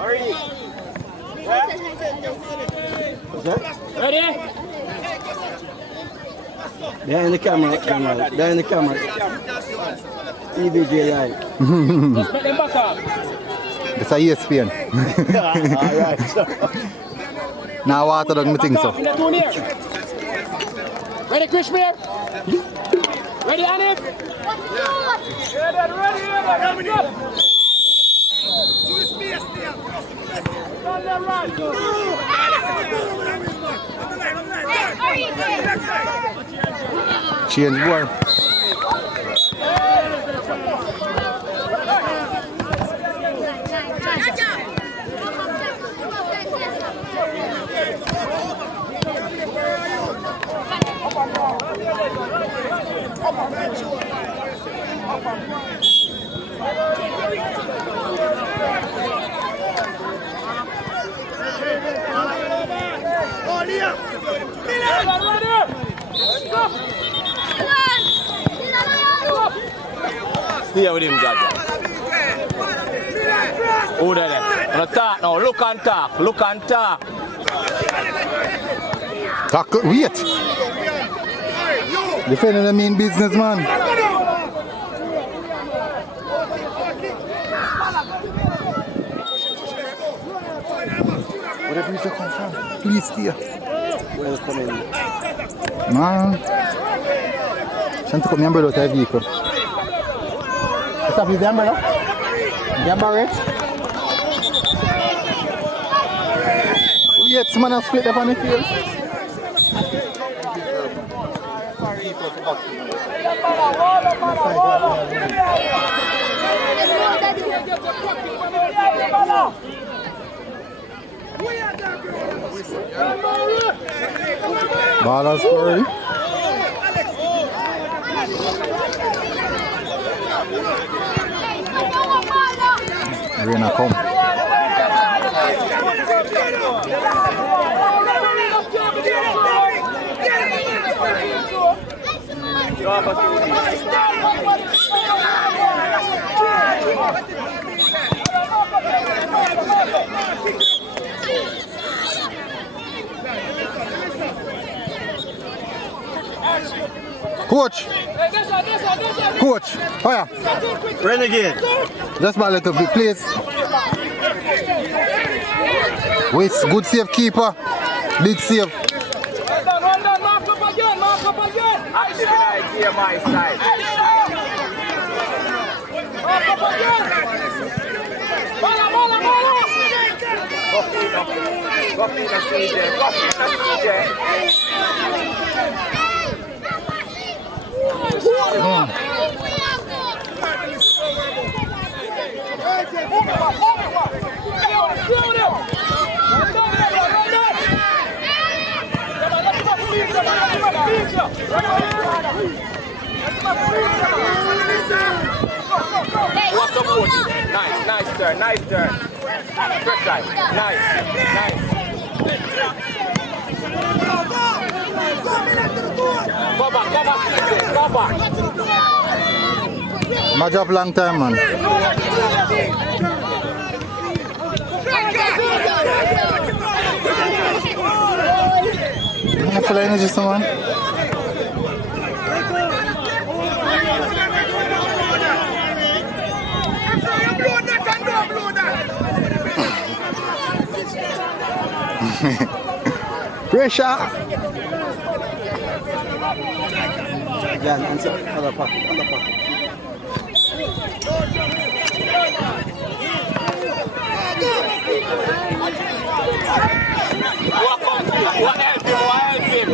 Ready? Behind the camera, behind the camera. TVJ live. Just make them back up. It's a ESPN. Alright. Now water doesn't think so. In the two near. Ready, Krishmir? Ready, Anif? Ready. Change boy. Stay with him, Jaja. Who there? Now talk now. Look and talk. Look and talk. Wait. Defending the main business, man. Where did you come from? Please stay. Welcome in. Man. Sento come umbrella to a vehicle. What's up with the umbrella? The umbrella? Yes, man, I split up on the field. Ballers scoring. Arena come. Coach! Coach! Fire! Renegade. Just my little bit, please. Wait, good save keeper. Big save. Well done, mark up again. I should idea my side. Mark up again. Bala. Go feed us, CJ. What's up, coach? Nice turn. Good side. Nice. Go back, go back. My job long time, man. I'm full of energy, someone. Pressure. Jan, answer. Other pocket. What help him?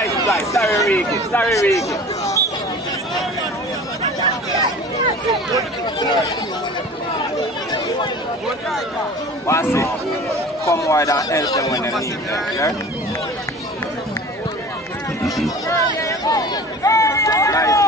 Nice guy. Sorry, Ricky. Pass it. Come wide and help them when they need them, yeah? Nice.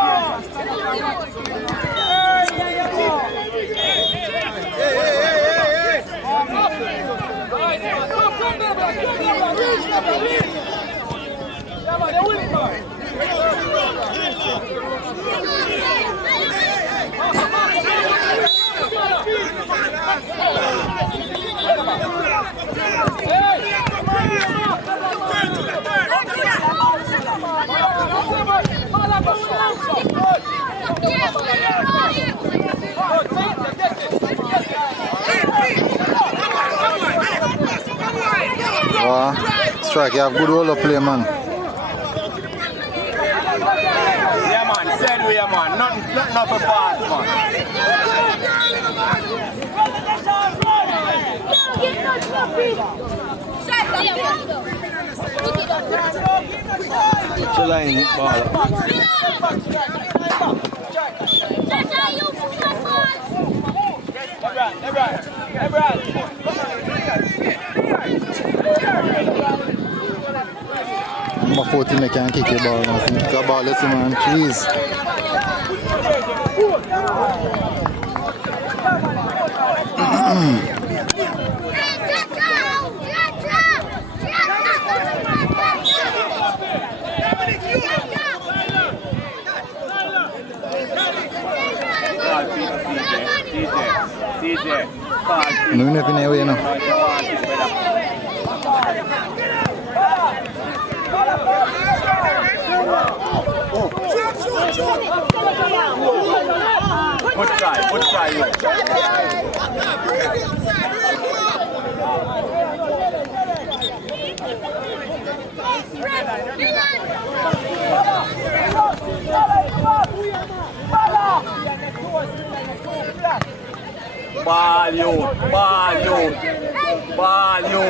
Strike, you have good roll up play, man. Yeah, man. Said we, man. Nothing off a pass, man. It's a line ball. Number 14 they can't kick the ball now. Kick the ball, let's see, man. Jeez. No, you never know, you know. Good try. Ball you.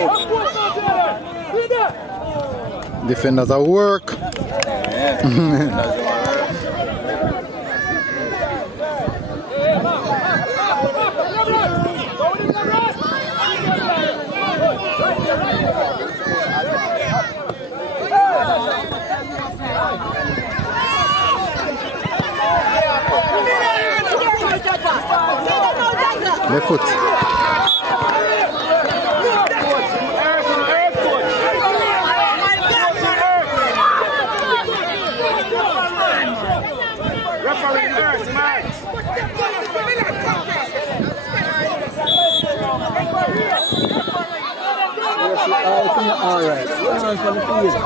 Defenders at work. Left foot. All right. For the field.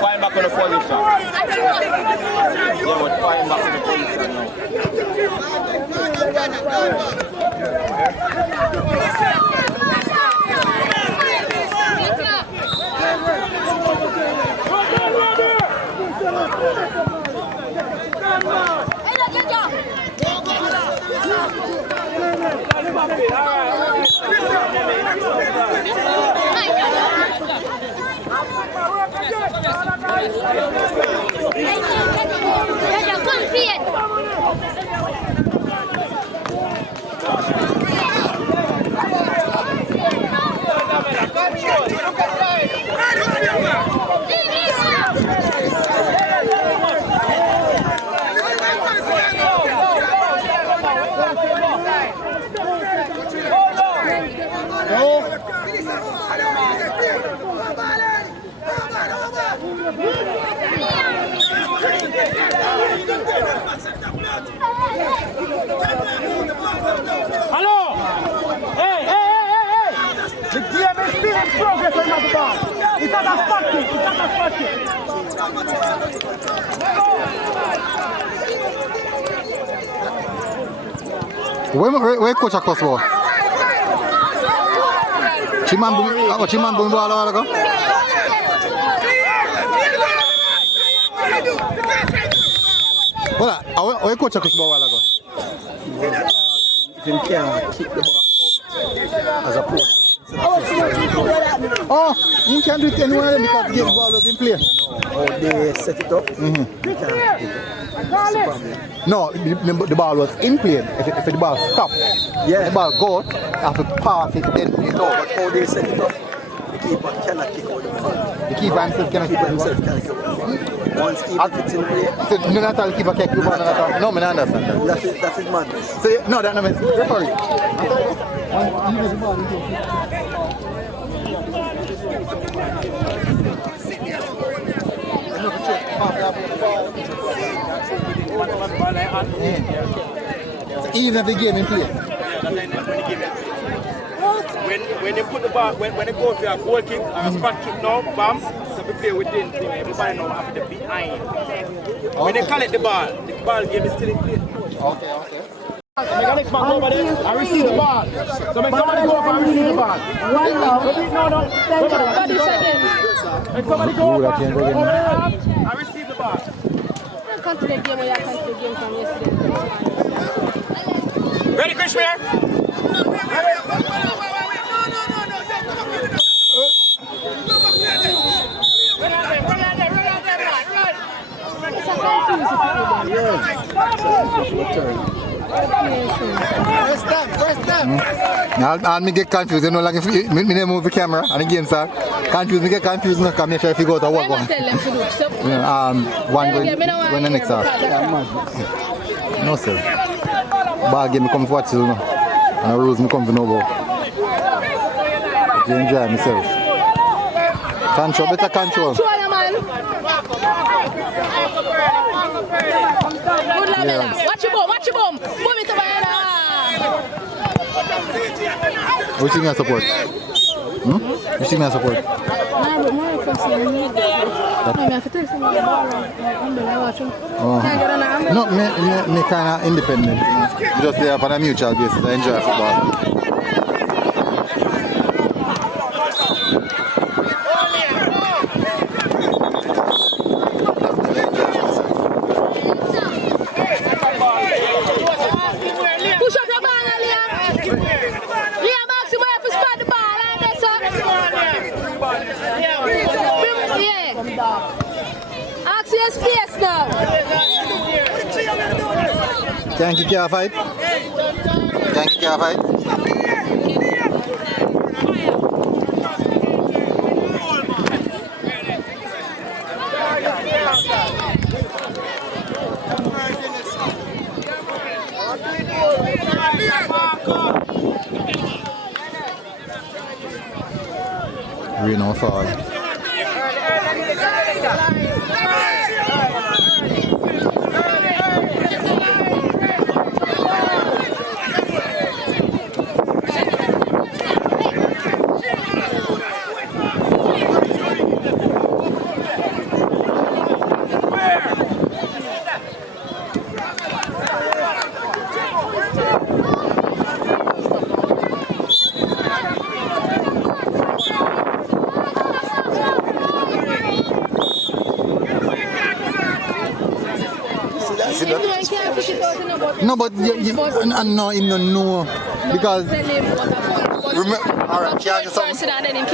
Find back on the position. Yeah, but find back on the position Progress on the ball. It's not a spot kick. It's not a spot kick. Where coach a cross ball? Chiman boom ball a while ago? Where coach a cross ball a while ago? If you can't kick the ball as a coach. Oh, you can't do it anywhere because the ball was in play. How they set it up, you can't kick it. No, the ball was in play. If the ball stopped, the ball go, have to pass it, then you know. But how they set it up, the keeper cannot kick out the ball. The keeper himself cannot kick out the ball. Once even if it's in play. So you not tell the keeper kick the ball. No, I understand that. That is madness. So no, that no means referee. Even if the game in play. When they put the ball, when they go for a goal kick, a spot kick now, bam, so we play within, everybody know after the behind. When they collect the ball game is still in play. Okay. Make the next man go over there and receive the ball. So make somebody go over and receive the ball. No. Make somebody go over and receive the ball. Continue the game or you continue the game from yesterday. Ready, Krishmir? First time. I'll me get confused, you know, like if me move the camera and the game start. Confused, me get confused, no, come here, try to figure out what one. One going the next half. No, sir. Ball game, me come for watch, you know. And the rules, me come for no ball. I enjoy myself. Control, better control. Good luck, Yeah. Watch your boom. Boom it over here. Which thing I support? Which thing I support? No, me kind of independent. Just there on a mutual basis. I enjoy football. Push up your ball, Liam. Liam, Maximo, you have to spot the ball. Like this, yeah. Ask your space now. Can't kick your fight? Can't kick your fight? Rain or fall. No, but no, him don't know because alright,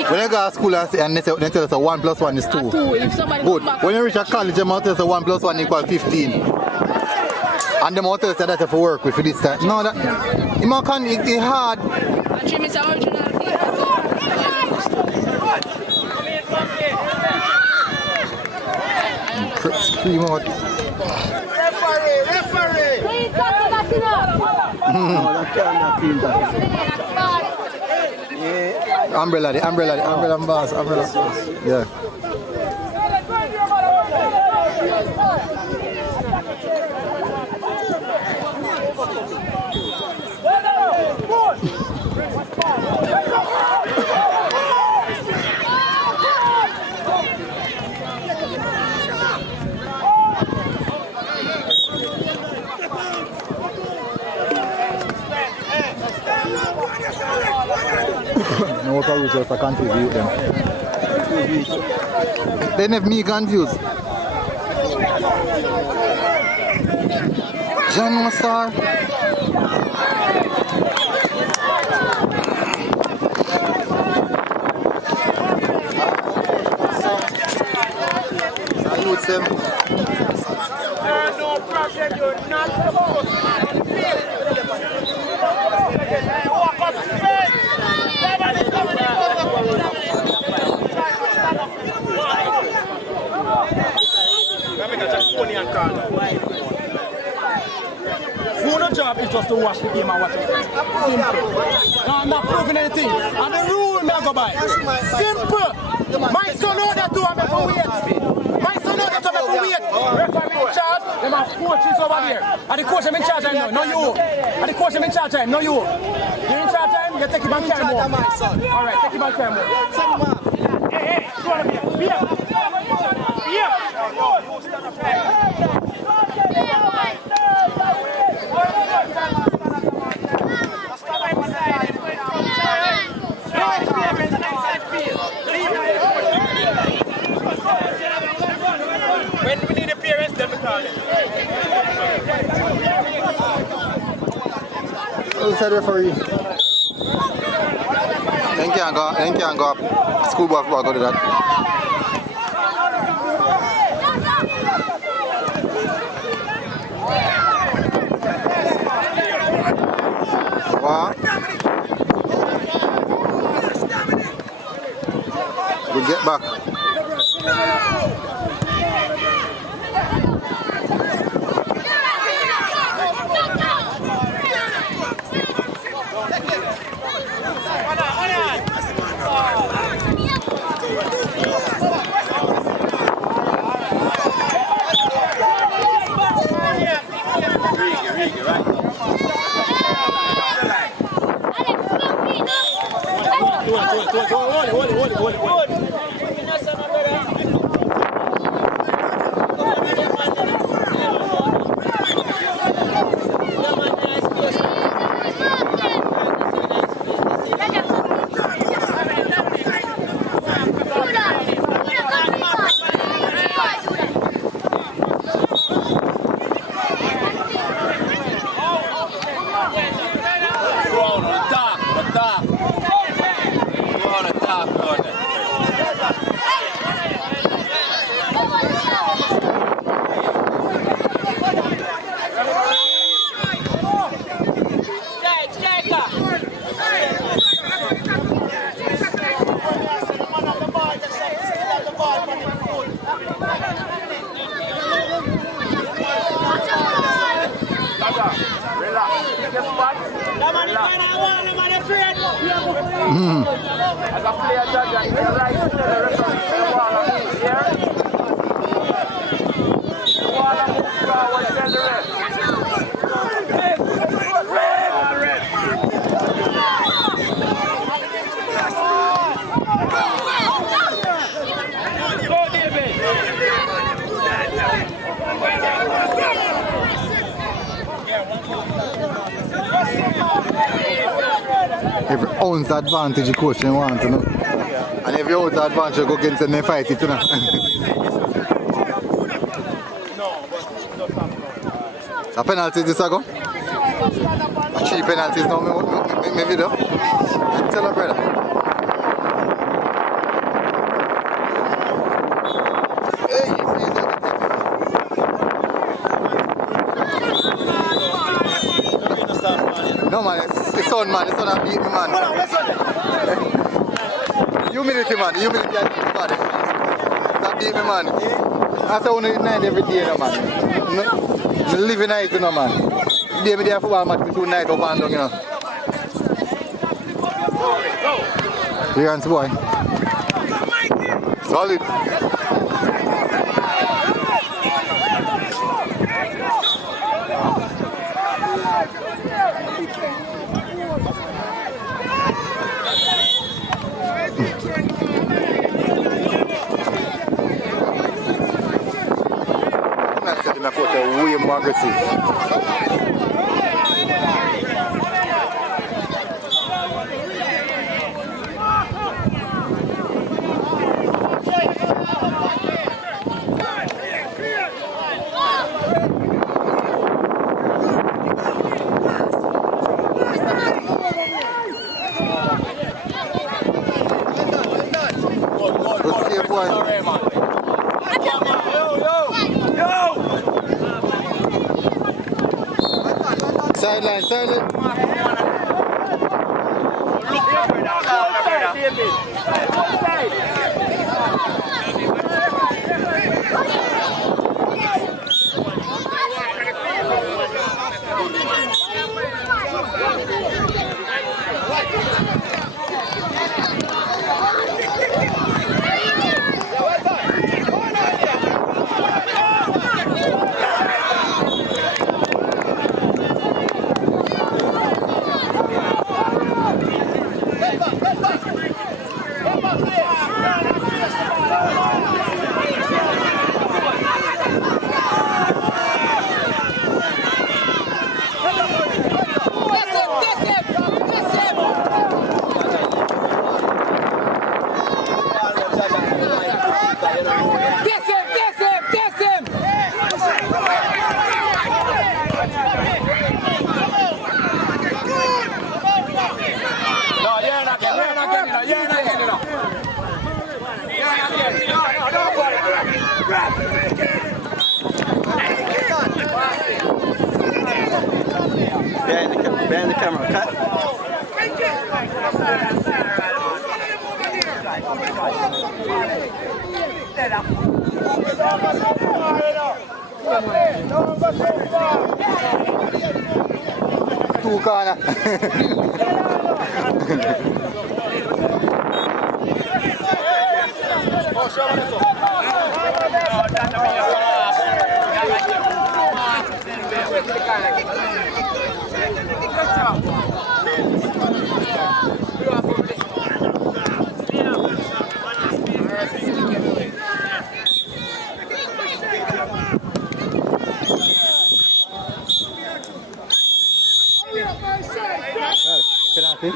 when you go to school and they tell us 1 + 1 is 2. Good. When you reach a college, they tell us 1 + 1 = 15. And them tell us that have to work with for this time. No, that it's hard. Scream out. Umbrella boss, umbrella. Yeah. work out with I confuse you them. They have me confused. John Star. Salute them. No problem, you're not supposed to walk up straight. Full job is just to watch the game and watch it. Simple. No, I'm not proving anything. And the rule may go by. Simple. My son know that too, I'm for wait. My son know that too, I'm for wait. Referee in charge, them have coaches over there. And the coach I'm in charge of him, no you. And the coach I'm in charge of him, no you. You're in charge of him, you take him and carry him home. Alright, take him and carry him home. Hey, go on here. Be here. Be here. When we need a parents, then we call it. Who's the referee? Then can't go up. School bus go to that. Wow. We get back. As a player judge, and you're right to the referee to the wall of move here. The wall of move forward, tell the ref. Red! Red! Go, David! Every ounce advantage the coach they want to know. And every ounce advantage you go against them, they fight it, you know. A penalty this ago? A 3 penalties now, me video. Tell her brother. No man, it's on man, it's on a beat me man. Humility man, humility man. That beat me man. That's how I night every day no man. I live in night you know man. Day me there football match me 2 nights up and down you know. Clearance boy. Solid. My photo way more aggressive. Good save, boy. Sideline, silent. Behind the camera, cut. Two corner. Penalty?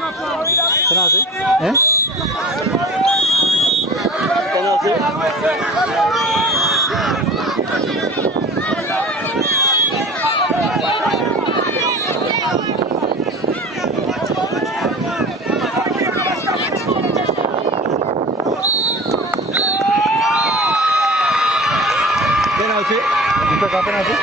Penalty? Eh? Penalty. Penalty? Kita kah penalty?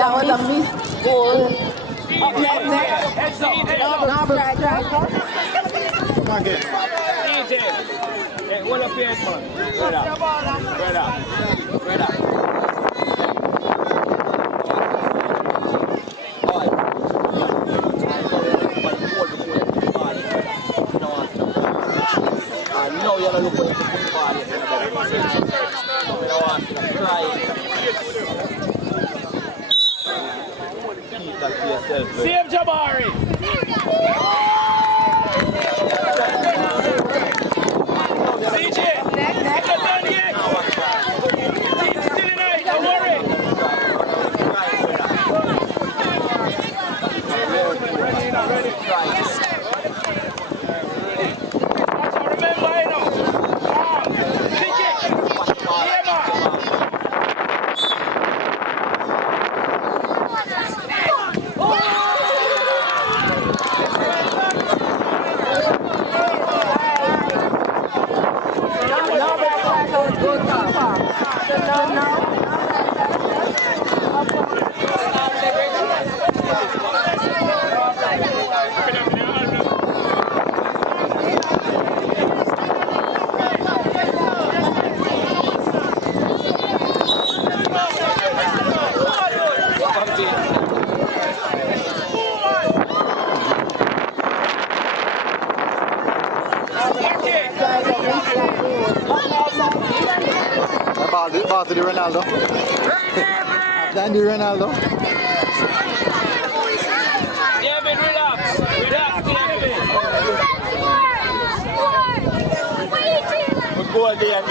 That was a missed goal. Up next. Norbook. Come again. DJ. Hey, hold up here, man. Brother. No, you're not looking at the body. Save Jabari. CJ. Next. Still in it. Don't worry. Remember, you know. CJ. Yeah, man. Ball to the Ronaldo. Danny Ronaldo. David, relax. Relax, David. Let's go again.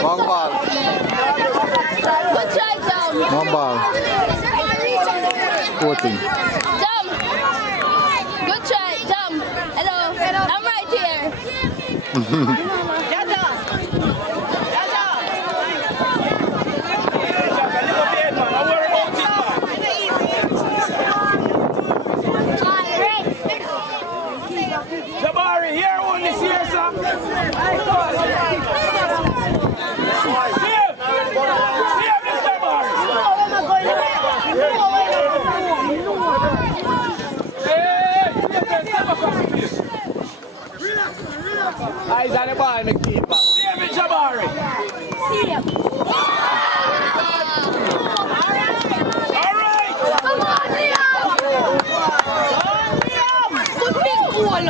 One ball. Good try, Tom. One ball. 14. Tom. Good try, Tom. Hello. I'm right here. Jabari, here one this year, sir. Eyes on the ball, the keeper. See him, Jabari. See him. All right. Come on, Liam. Good big goal.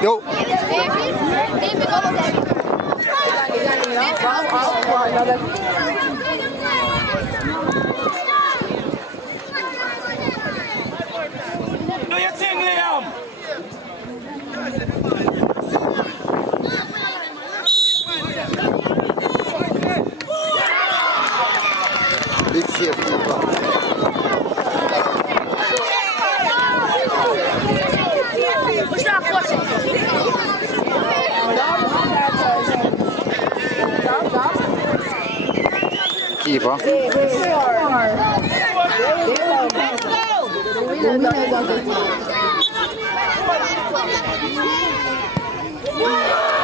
Yo. David, over there. Do your thing, Liam. Big save, keeper. Keeper.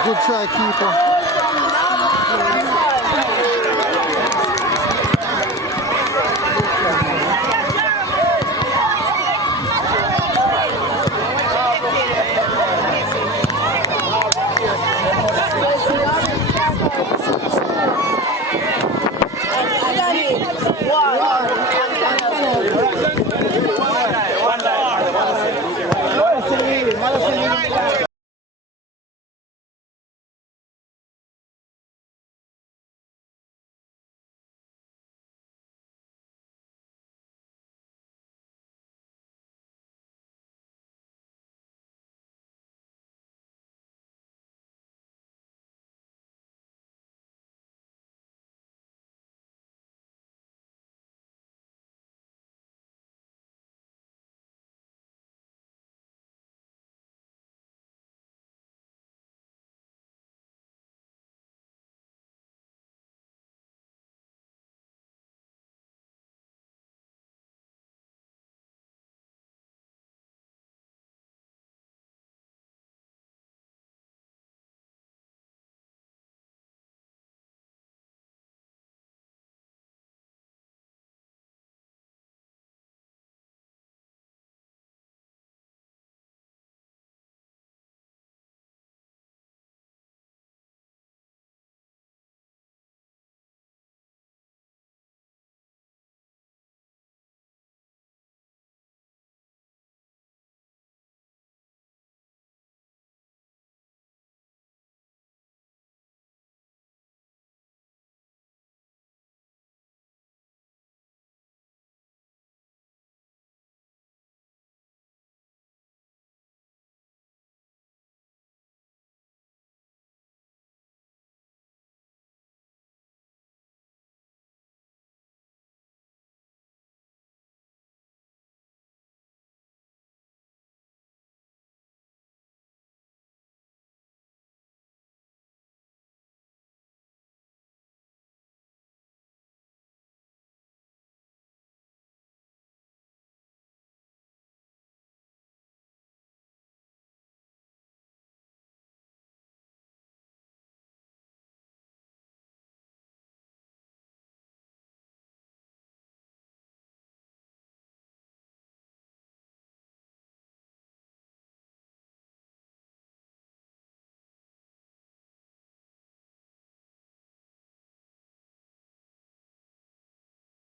Good try, keeper.